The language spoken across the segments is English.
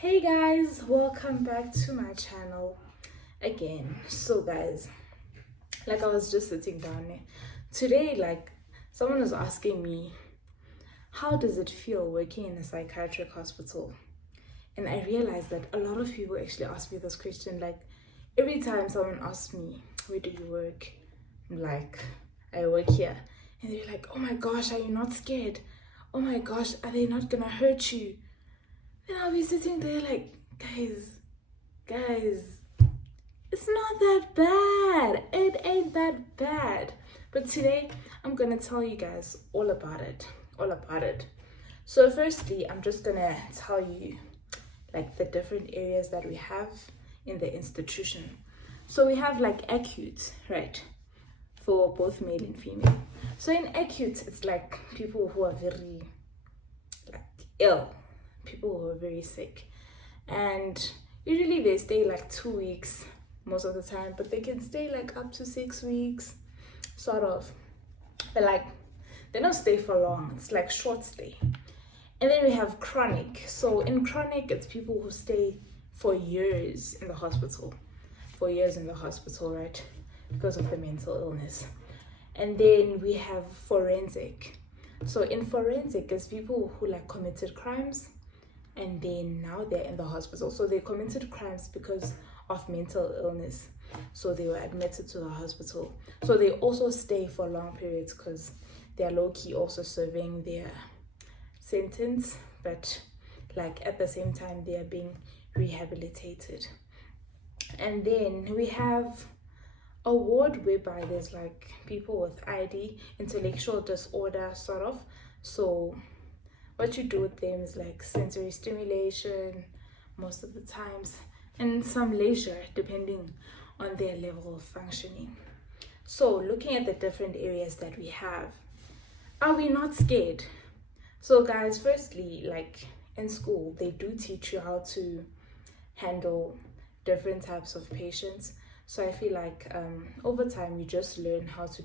Hey guys, welcome back to my channel again. So guys, like I was just sitting down there today, like someone was asking me, how does it feel working in a psychiatric hospital? And I realized that a lot of people actually ask me this question. Like every time someone asks me, where do you work? I'm like, I work here. And they're like, oh my gosh, are you not scared? Oh my gosh, are they not gonna hurt you? Then I'll be sitting there like, guys, it's not that bad. It ain't that bad. But today, I'm gonna tell you guys all about it. All about it. So firstly, I'm just gonna tell you like the different areas that we have in the institution. So we have like acute, right? For both male and female. So in acute, it's like people who are very like ill, people who are very sick, and usually they stay like 2 weeks most of the time, but they can stay like up to 6 weeks, sort of. But like they don't stay for long, it's like short stay. And then we have chronic. So in chronic, it's people who stay for years in the hospital, right, because of the mental illness. And then we have forensic. So in forensic, it's people who like committed crimes and then now they're in the hospital. So they committed crimes because of mental illness. So they were admitted to the hospital. So they also stay for long periods because they're low-key also serving their sentence, but like at the same time they are being rehabilitated. And then we have a ward whereby there's like people with intellectual disorder, sort of. So what you do with them is like sensory stimulation most of the times, and some leisure depending on their level of functioning. So looking at the different areas that we have, are we not scared? So guys, firstly, like in school, they do teach you how to handle different types of patients. So I feel like over time, you just learn how to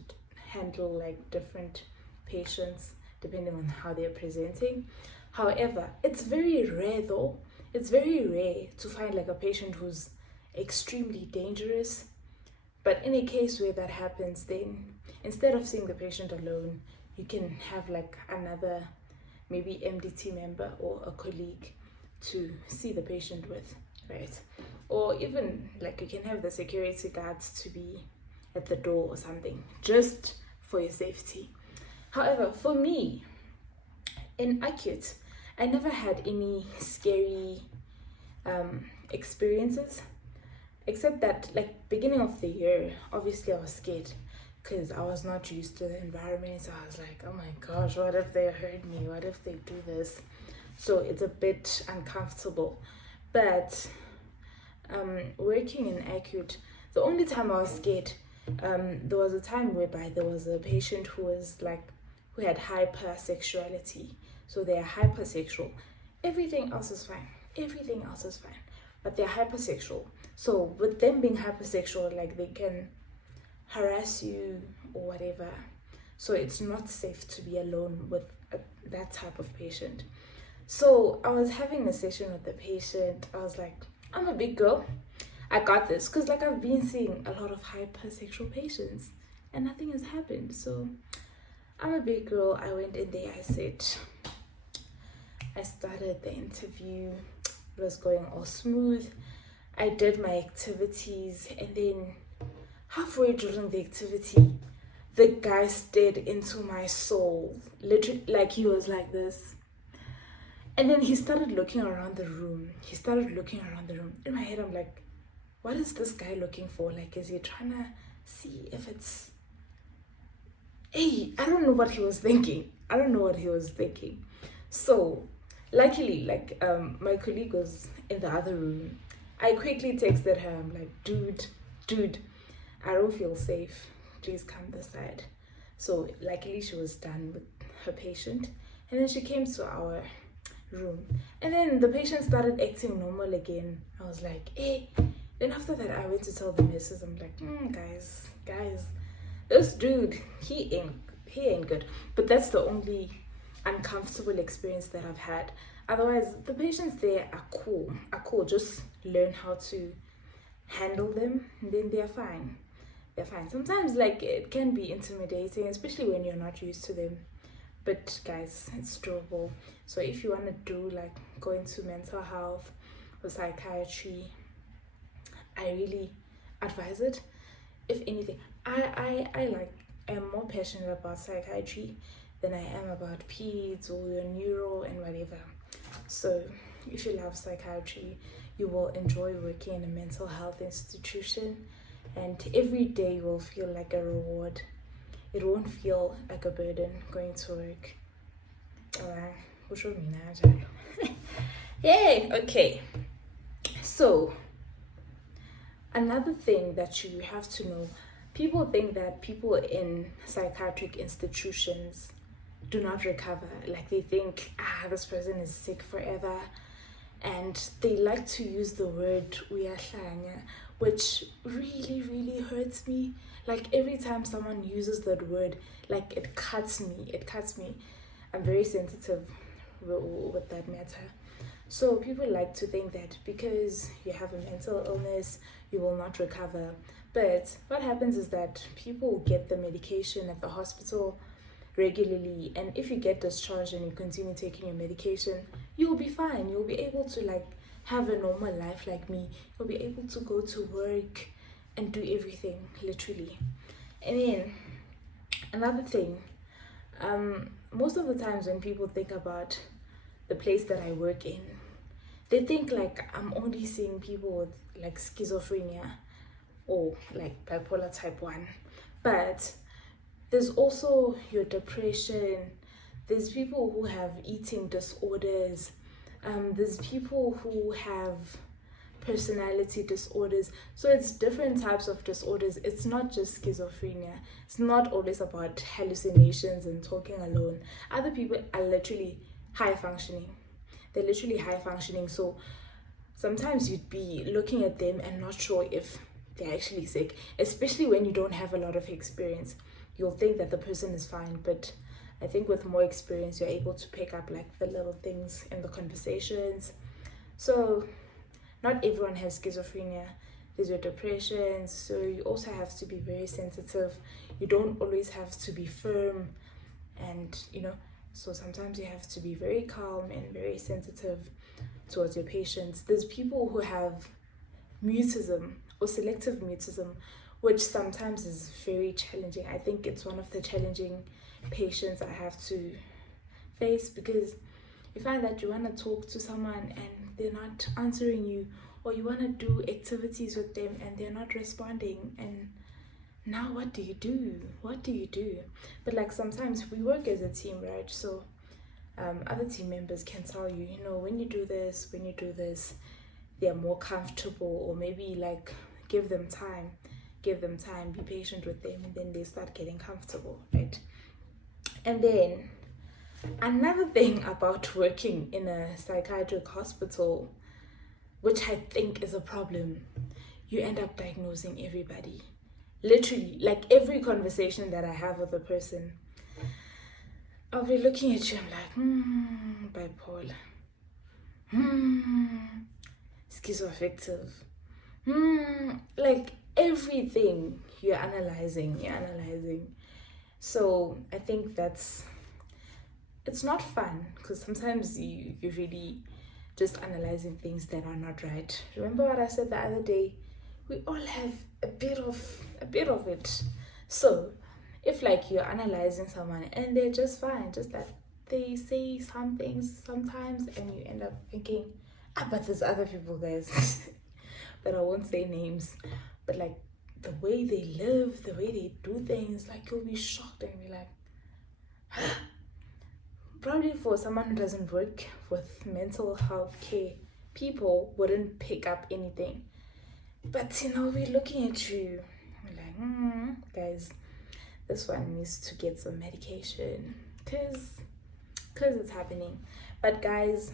handle like different patients depending on how they're presenting. However, it's very rare though. It's very rare to find like a patient who's extremely dangerous. But in a case where that happens, then instead of seeing the patient alone, you can have like another maybe MDT member or a colleague to see the patient with, right? Or even like you can have the security guards to be at the door or something, just for your safety. However, for me, in acute, I never had any scary experiences, except that like beginning of the year, obviously I was scared because I was not used to the environment. So I was like, oh my gosh, what if they hurt me? What if they do this? So it's a bit uncomfortable. But working in acute, the only time I was scared, there was a time whereby there was a patient who had hypersexuality. So they are hypersexual. Everything else is fine. But they're hypersexual. So with them being hypersexual, like they can harass you or whatever. So it's not safe to be alone with that type of patient. So I was having a session with the patient. I was like, I'm a big girl. I got this. Because like I've been seeing a lot of hypersexual patients and nothing has happened. So I'm a big girl. I went in there. I started the interview. It was going all smooth. I did my activities, and then halfway during the activity, the guy stared into my soul. Literally, like he was like this. And then he started looking around the room. In my head, I'm like, what is this guy looking for? Like, is he trying to see if it's... Hey, I don't know what he was thinking. So, luckily, like, my colleague was in the other room. I quickly texted her. I'm like, dude, I don't feel safe. Please come this side. So, luckily, she was done with her patient. And then she came to our room. And then the patient started acting normal again. I was like, hey. Then after that, I went to tell the nurses. I'm like, guys, this dude, he ain't good. But that's the only uncomfortable experience that I've had. Otherwise, the patients there are cool. Just learn how to handle them, and then they're fine. They're fine. Sometimes, like, it can be intimidating, especially when you're not used to them. But guys, it's doable. So if you want to do like go into mental health or psychiatry, I really advise it. If anything, I am more passionate about psychiatry than I am about peds or your neuro and whatever. So if you love psychiatry, you will enjoy working in a mental health institution, and every day will feel like a reward. It won't feel like a burden going to work. Yay, okay. So, another thing that you have to know, people think that people in psychiatric institutions do not recover. Like, they think, this person is sick forever. And they like to use the word uyahlanya, which really, really hurts me. Like, every time someone uses that word, like, it cuts me. I'm very sensitive with that matter. So people like to think that because you have a mental illness, you will not recover. But what happens is that people get the medication at the hospital regularly, and if you get discharged and you continue taking your medication, you'll be fine. You'll be able to like have a normal life like me. You'll be able to go to work and do everything, literally. And then another thing, most of the times when people think about the place that I work in, they think like I'm only seeing people with like schizophrenia or like bipolar type 1. But there's also your depression. There's people who have eating disorders. There's people who have personality disorders. So it's different types of disorders. It's not just schizophrenia. It's not always about hallucinations and talking alone. Other people are literally high functioning. They're literally high functioning. So sometimes you'd be looking at them and not sure if they're actually sick, especially when you don't have a lot of experience. You'll think that the person is fine, but I think with more experience, you're able to pick up like the little things in the conversations. So not everyone has schizophrenia. There's your depression. So you also have to be very sensitive. You don't always have to be firm, and so sometimes you have to be very calm and very sensitive towards your patients. There's people who have mutism or selective mutism, which sometimes is very challenging. I think it's one of the challenging patients I have to face, because you find that you want to talk to someone and they're not answering you, or you want to do activities with them and they're not responding, and now what do you do? But like sometimes we work as a team, right? So other team members can tell you, when you do this, they're more comfortable, or maybe like give them time, be patient with them, and then they start getting comfortable, right? And then another thing about working in a psychiatric hospital, which I think is a problem, you end up diagnosing everybody. Literally, like every conversation that I have with a person, I'll be looking at you, I'm like, bipolar, schizoaffective, like everything you're analyzing. So I think it's not fun, because sometimes you're really just analyzing things that are not right. Remember what I said the other day? We all have a bit of it. So if like you're analyzing someone and they're just fine, just that they say some things sometimes, and you end up thinking, but there's other people, guys, but I won't say names, but like the way they live, the way they do things, like you'll be shocked and be like, probably for someone who doesn't work with mental health care, people wouldn't pick up anything. But we're looking at you, we're like, guys, this one needs to get some medication, because it's happening. But guys,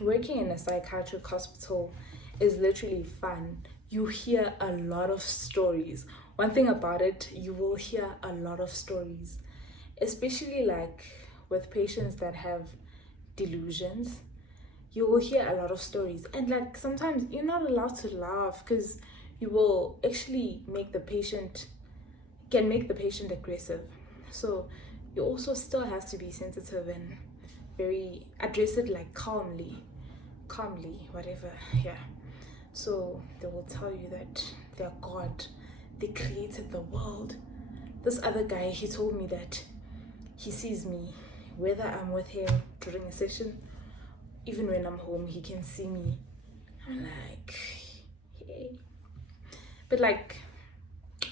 working in a psychiatric hospital is literally fun. You hear a lot of stories. One thing about it, you will hear a lot of stories, especially like with patients that have delusions. you will hear a lot of stories, and like sometimes you're not allowed to laugh because you will actually make the patient aggressive. So you also still have to be sensitive and very address it like calmly, whatever. Yeah. So they will tell you that they're God, they created the world. This other guy, he told me that he sees me, whether I'm with him during a session, even when I'm home, he can see me. I'm like, hey. But like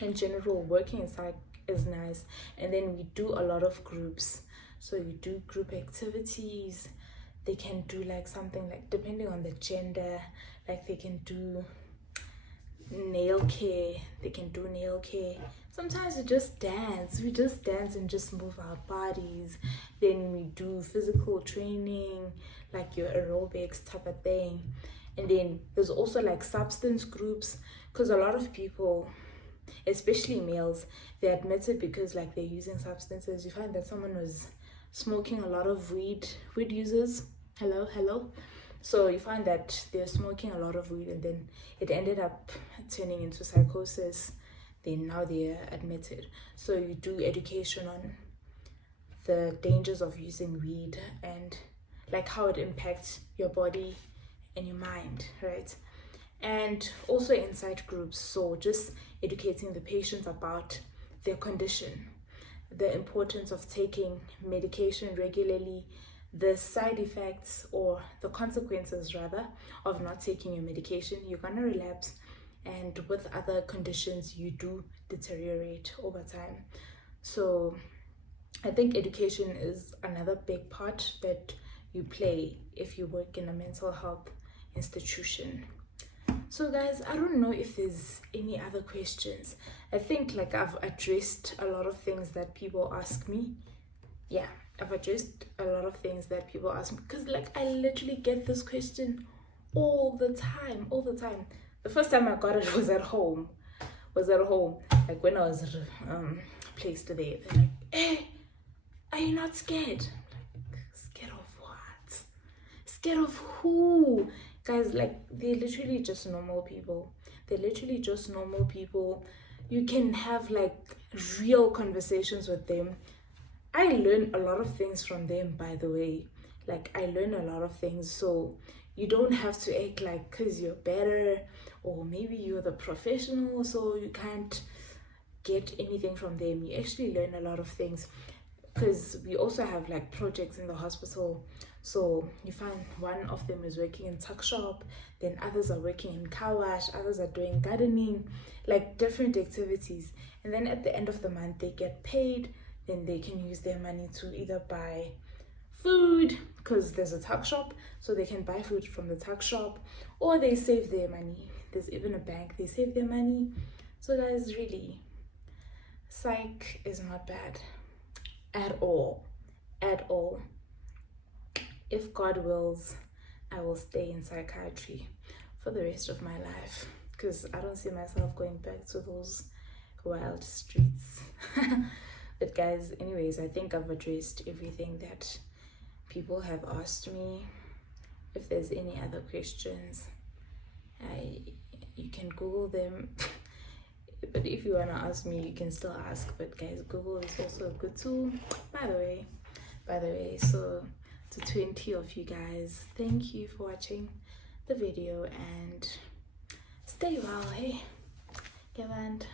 in general, working in psych is nice. And then we do a lot of groups. So you do group activities. They can do like something like, depending on the gender, like they can do nail care. Sometimes we just dance and just move our bodies. Then we do physical training, like your aerobics type of thing. And then there's also like substance groups, because a lot of people, especially males, they admit it because like they're using substances. You find that someone was smoking a lot of weed users. Hello. So you find that they're smoking a lot of weed, and then it ended up turning into psychosis. Then now they're admitted. So you do education on the dangers of using weed and like how it impacts your body and your mind, right? And also inside groups, so just educating the patients about their condition, the importance of taking medication regularly, the side effects or the consequences rather of not taking your medication. You're gonna relapse, and with other conditions you do deteriorate over time. So I think education is another big part that you play if you work in a mental health institution. So guys, I don't know if there's any other questions. I think like I've addressed a lot of things that people ask me. Yeah, I've addressed a lot of things that people ask me, because like I literally get this question all the time. The first time I got it was at home. Like when I was placed there. They're like, hey, are you not scared? Like, scared of what? Scared of who? Guys, like they're literally just normal people. You can have like real conversations with them. I learn a lot of things from them, by the way. Like I learn a lot of things. So you don't have to act like because you're better, or maybe you're the professional so you can't get anything from them. You actually learn a lot of things, because we also have like projects in the hospital. So you find one of them is working in tuck shop, then others are working in car wash, others are doing gardening, like different activities. And then at the end of the month they get paid. Then they can use their money to either buy food, because there's a tuck shop, so they can buy food from the tuck shop, or they save their money. There's even a bank, they save their money. So guys, really, psych is not bad at all. If God wills, I will stay in psychiatry for the rest of my life, because I don't see myself going back to those wild streets. But guys, anyways, I think I've addressed everything that people have asked me. If there's any other questions, you can Google them. But if you want to ask me, you can still ask. But guys, Google is also a good tool, by the way. So to 20 of you guys, thank you for watching the video, and stay well. Hey, Gavand.